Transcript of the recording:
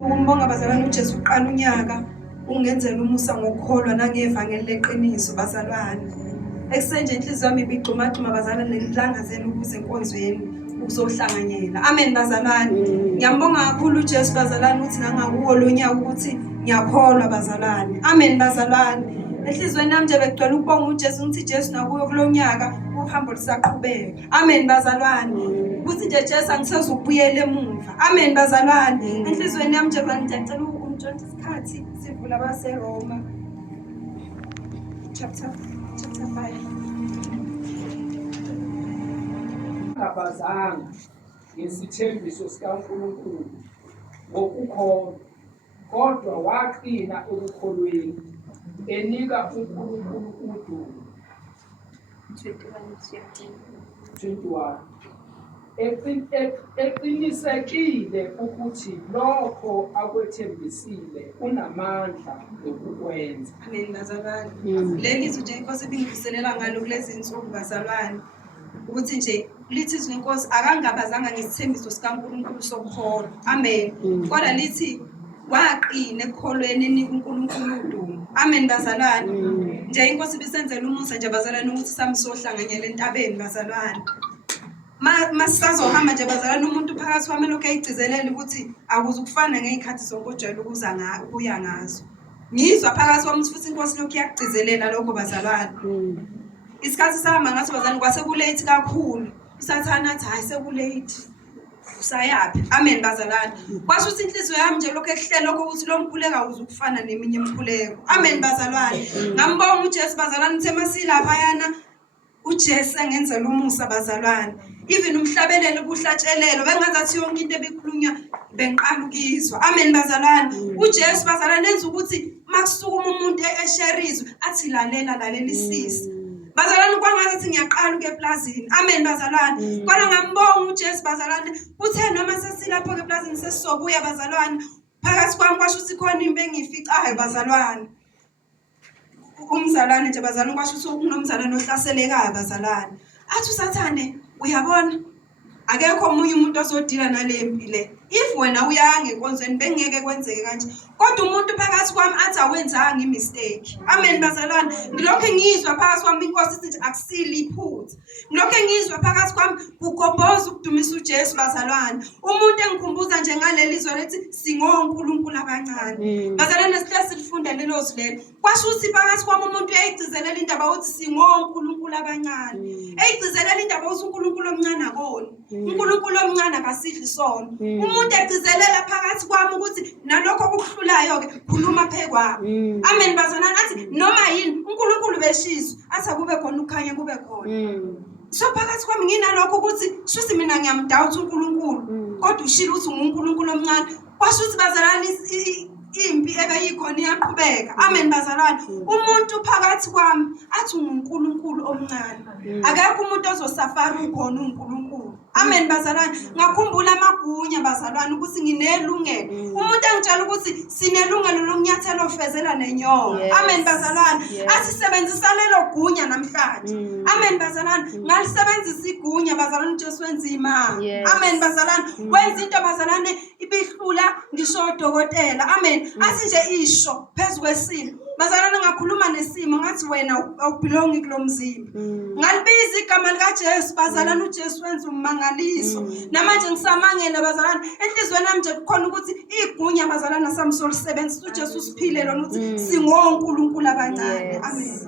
Umbonga bazalwane uJesu uqala unyaka ungenzela umusa ngokukholwa nangevangeli leqiniso bazalwane. Esenje inhliziyo yami ibigxumagxuma bazalwane nelangazela ukuze enkonzweni ukuzohlanganyela. Amen bazalwane. Ngiyambonga kakhulu uJesu bazalwane ukuthi nangakuwo lo nyaka ukuthi ngiyakholwa bazalwane. Amen bazalwane. Enhlizweni yami nje begcwele ukubonga uJesu ngithi Jesu nakuyo kulo nyaka uhambo lusaqhubeka. Amen bazalwane. Ukuthi nje Jesu angisazukubuyela emuva. Amen bazalwane. Enhlizweni yami nje ngicela ukutshontsha isikhathi sivula abaseRoma chapter 5. Abazanga ngesithembiso sikaNkulunkulu ngokukholwa, kodwa waqina ekukholweni, enika uNkulunkulu udumo. 21 eqinisekile ukuthi lokho akwethembisile unamandla lokukwenza. Amen bazalwane. Leli izwi nje inkosi ibingivuselela ngalo kulezi insuku bazalwane. Ukuthi nje lithi izwi lenkosi akangabazanga ngesithembiso sikaNkulunkulu sokukholwa. Amen. Kodwa lithi waqina ekukholweni enika uNkulunkulu udumo. Amen bazalwane. Nje inkosi ibisenzela umusa nje bazalwane ukuthi samsohlanganyela entabeni bazalwane. Masisazohamba nje bazalwane umuntu phakathi kwami lokho ayigcizelela ukuthi akuze ukufana ngezikhathi zonkojwayela ukuya ngazo. Ngizwa phakathi kwami futhi inkosi lokho iyagcizelela lokho bazalwane. Isikhathi sahamba ngathi bazalwane kwase kulate kakhulu. Usathana athi hayi sekulate. Usayaphi? Amen bazalwane. Kwasho ukuthi inhliziyo yami nje lokho ehlela lokho ukuthi lo mkhuleko uzukufana neminye imkhuleko. Amen bazalwane. Ngambonga uJesu bazalwane uthe masilapha yana uJesu engenzela umusa bazalwane. Even umhlabelelo kuhlatshelelo bengazathi yonke into ebikhulunywa benqala ukizwa. Amen bazalwane. uJesu bazalwane enza ukuthi makusukuma umuntu esherizwe athi lalela isisi. Bazalwane kwangathi ngiyaqala ukuya eplazini. Amen bazalwane. Kodwa ngambonga uJesu bazalwane uthe noma sesilapho eplazini sesizobuya bazalwane. Phakathi kwami kwasho ukuthi khona imbe engiyificayo bazalwane. Umzalwane nje bazalwane kwasho ukuthi unomzalwane ohlaselekayo bazalwane. Athi usathane uyabona akekho omunye umuntu ozodila nale mpilo. If wena uyaya ngenkonzweni bengeke kwenzeke kanje. Kodwa umuntu phakathi kwami athi awenzanga imistake. Amen bazalwane. Ngilokho ngizwa phakathi kwami inkosi ithi akusili iphutha. Ngilokho ngizwa phakathi kwami kugobhoza ukudumisa uJesu bazalwane. Umuntu engikhumbuza nje ngaleli izwi lethi singonkulunkulu abancane. Bazalwane sihle silifunda lelo zwi lelo. Kwasho ukuthi phakathi kwami umuntu uyayigcizelela indaba ukuthi singonkulunkulu abancane. Eyigcizelela indaba ukuthi uNkulunkulu omncane akoni. uNkulunkulu omncane akasidli sona. Umuntu egcizelela phakathi kwami ukuthi nalokho okuhlulayo ke khuluma phekwami. Amen bazalwane athi noma yini uNkulunkulu beshizo athi akube khona ukukhanya kube khona. So phakathi kwami nginalokho ukuthi shuthi mina ngiyamdoubt uNkulunkulu kodwa ushilo ukuthi nguNkulunkulu omncane. Kwasho ukuthi bazalwane impi ebeyikhona iyaqhubeka. Amen bazalwane. Umuntu phakathi kwami athi uNkulunkulu omncane. Akekho umuntu ozosafara ukhona uNkulunkulu. Amen bazalwane. Ngakhumbula amagunya bazalwane ukuthi nginelungelo. Umuntu engitshela ukuthi sinelungelo lokunyathela ofezela nenyongo. Amen bazalwane. Athi sebenzisa lelo gunya namhlanje. Amen bazalwane. Ngalisebenzisa igunya bazalwane uJesu wenza imali. Amen bazalwane. Wenza into bazalwane ibihlula ngisho udokotela. Amen. Athi nje isho phezulu kwesimo. Bazalwane ngakhuluma nesimo ngathi wena awubelongi kulomzimba. Ngalibiza igama likaJesu bazalwane uJesu wenza umangaliso. Namanje ngisamangela bazalwane enhlizweni yami nje kukhona ukuthi igunya bazalwane samsolisebenzisa uJesu siphile lona ukuthi singonkulunkulu abancane. Amen.